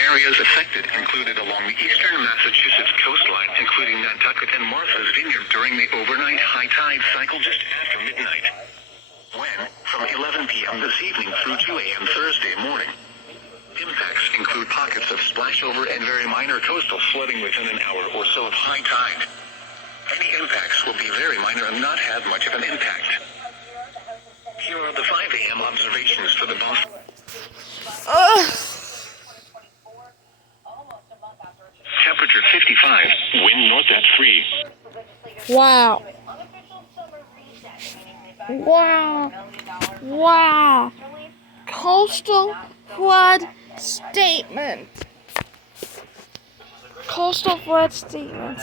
Areas affected included along the eastern Massachusetts coastline, including Nantucket and Martha's Vineyard during the overnight high tide cycle just after midnight. When, from 11 p.m. this evening through 2 a.m. Thursday morning. Impacts include pockets of splashover and very minor coastal flooding within an hour or so of high tide. Any impacts will be very minor and not have much of an impact. Here are the 5 a.m. observations for the bump. Temperature 55, wind north at 3. Wow. Wow. Wow. Coastal flood statement. Coastal flood statement.